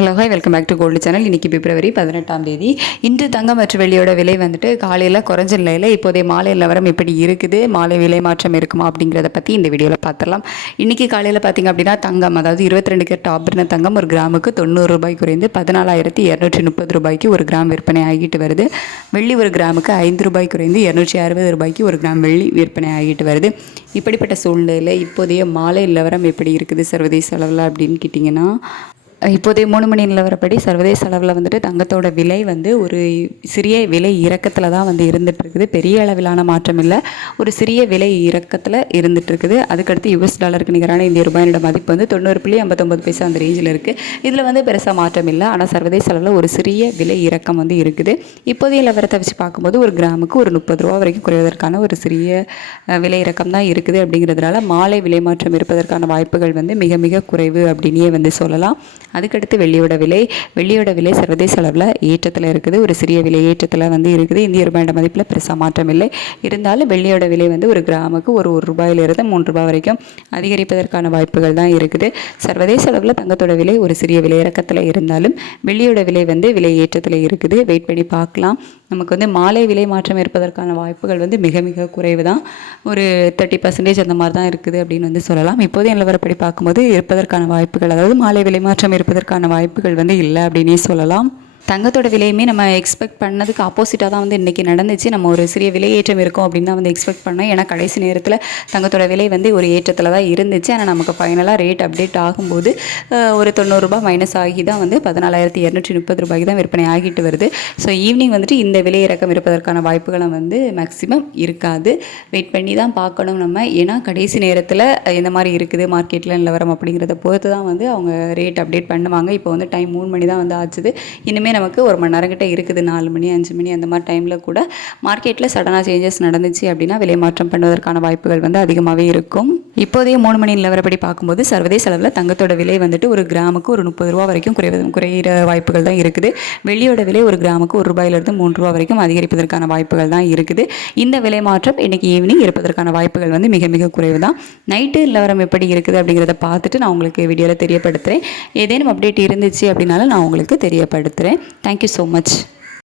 Hello hi welcome back to gold channel. இன்றைக்கி February 18ஆம் தேதி. இன்று தங்கம் மற்றும் வெள்ளியோட விலை வந்துட்டு காலையில் குறைஞ்ச நிலையில் இப்போதைய மாலை நிலவரம் எப்படி இருக்குது, மாலை விலை மாற்றம் இருக்குமா அப்படிங்கிறத பற்றி இந்த வீடியோவில் பார்த்துடலாம். இன்றைக்கி காலையில் பார்த்திங்க அப்படின்னா தங்கம், அதாவது 22 கேரட் ஆபரண தங்கம் ஒரு கிராமுக்கு 90 ரூபாய் குறைந்து 14,230 ரூபாய்க்கு ஒரு கிராம் விற்பனை ஆகிட்டு வருது. வெள்ளி ஒரு கிராமுக்கு 5 ரூபாய் குறைந்து 260 ரூபாய்க்கு ஒரு கிராம் வெள்ளி விற்பனை ஆகிட்டு வருது. இப்படிப்பட்ட சூழ்நிலையில் இப்போதைய மாலை நிலவரம் எப்படி இருக்குது சர்வதேச அளவில் அப்படின்னு கேட்டிங்கன்னா, இப்போதைய 3 மணி நிலவரப்படி சர்வதேச அளவில் வந்துட்டு தங்கத்தோட விலை வந்து ஒரு சிறிய விலை இறக்கத்தில் தான் வந்து இருந்துகிட்ருக்குது. பெரிய அளவிலான மாற்றம் இல்லை, ஒரு சிறிய விலை இறக்கத்தில் இருந்துகிட்ருக்குது. அதுக்கடுத்து US டாலருக்கு நிகரான இந்திய ரூபாயோட மதிப்பு வந்து 90.59 அந்த ரேஞ்சில் இருக்குது. இதில் வந்து பெருசாக மாற்றம் இல்லை, ஆனால் சர்வதேச அளவில் ஒரு சிறிய விலை இறக்கம் வந்து இருக்குது. இப்போதைய நிலவரத்தை வச்சு பார்க்கும்போது ஒரு கிராமுக்கு ஒரு 30 ரூபா வரைக்கும் குறைவதற்கான ஒரு சிறிய விலை இறக்கம் தான் இருக்குது. அப்படிங்கிறதுனால மாலை விலை மாற்றம் இருப்பதற்கான வாய்ப்புகள் வந்து மிக மிக குறைவு அப்படின்னே வந்து சொல்லலாம். அதுக்கடுத்து வெள்ளியோட விலை சர்வதேச அளவில் ஏற்றத்தில் இருக்குது, ஒரு சிறிய விலை ஏற்றத்தில் வந்து இருக்குது. இந்திய ரூபாயோட மதிப்பில் பெருசாக மாற்றம் இல்லை. இருந்தாலும் வெள்ளியோட விலை வந்து ஒரு கிராமுக்கு ஒரு ரூபாயிலிருந்து 3 ரூபாய் வரைக்கும் அதிகரிப்பதற்கான வாய்ப்புகள் தான் இருக்குது. சர்வதேச அளவில் தங்கத்தோட விலை ஒரு சிறிய விலை இறக்கத்தில் இருந்தாலும் வெள்ளியோட விலை வந்து விலை ஏற்றத்தில் இருக்குது. வெயிட் பண்ணி பார்க்கலாம். நமக்கு வந்து மாலை விலை மாற்றம் இருப்பதற்கான வாய்ப்புகள் வந்து மிக மிக குறைவு தான், ஒரு 30% அந்த மாதிரி தான் இருக்குது அப்படின்னு வந்து சொல்லலாம். இப்போதே நிலவரப்படி பார்க்கும்போது இருப்பதற்கான வாய்ப்புகள், அதாவது மாலை விலை மாற்றம் இருப்பதற்கான வாய்ப்புகள் வந்து இல்லை அப்படின்னே சொல்லலாம். தங்கத்தோட விலையுமே நம்ம எக்ஸ்பெக்ட் பண்ணதுக்கு ஆப்போசிட்டாக தான் வந்து இன்றைக்கி நடந்துச்சு. நம்ம ஒரு சிறிய விலையேற்றம் இருக்கும் அப்படின்னு தான் வந்து எக்ஸ்பெக்ட் பண்ணோம். ஏன்னா கடைசி நேரத்தில் தங்கத்தோட விலை வந்து ஒரு ஏற்றத்தில் தான் இருந்துச்சு. ஆனால் நமக்கு ஃபைனலாக ரேட் அப்டேட் ஆகும்போது ஒரு 90 ரூபாய் மைனஸ் ஆகி தான் வந்து 14,230 ரூபாய்க்கு தான் விற்பனை ஆகிட்டு வருது. ஸோ ஈவினிங் வந்துட்டு இந்த விலை இறக்கம் இருப்பதற்கான வாய்ப்புகளும் வந்து மேக்ஸிமம் இருக்காது. வெயிட் பண்ணி தான் பார்க்கணும் நம்ம. ஏன்னா கடைசி நேரத்தில் இந்த மாதிரி இருக்குது மார்க்கெட்டில் நிலவரம் அப்படிங்கிறத பொறுத்து தான் வந்து அவங்க ரேட் அப்டேட் பண்ணுவாங்க. இப்போ வந்து டைம் 3 மணி தான் வந்து ஆச்சுது. இனிமேல் நமக்கு 1 மணி நேரம் கிட்ட இருக்குது. 4 மணி 5 மணி அந்த மாதிரி டைமில் கூட மார்க்கெட்டில் சடனாக சேஞ்சஸ் நடந்துச்சு அப்படின்னா விலை மாற்றம் பண்ணுவதற்கான வாய்ப்புகள் வந்து அதிகமாகவே இருக்கும். இப்போதைய 3 மணி நிலவரப்படி பார்க்கும்போது சர்வதேச அளவில் தங்கத்தோட விலை வந்துட்டு ஒரு கிராமுக்கு ஒரு 30 ரூபா வரைக்கும் குறையிற வாய்ப்புகள் தான் இருக்குது. வெள்ளியோட விலை ஒரு கிராமுக்கு 1 ரூபாயிலிருந்து 3 ரூபா வரைக்கும் அதிகரிப்பதற்கான வாய்ப்புகள் தான் இருக்குது. இந்த விலை மாற்றம் இன்றைக்கி ஈவினிங் இருப்பதற்கான வாய்ப்புகள் வந்து மிக மிக குறைவு தான். நைட்டு நிலவரம் எப்படி இருக்குது அப்படிங்கிறத பார்த்துட்டு நான் உங்களுக்கு வீடியோவில் தெரியப்படுத்துகிறேன். ஏதேனும் அப்டேட் இருந்துச்சு அப்படின்னாலும் நான் உங்களுக்கு தெரியப்படுத்துகிறேன். Thank you so much.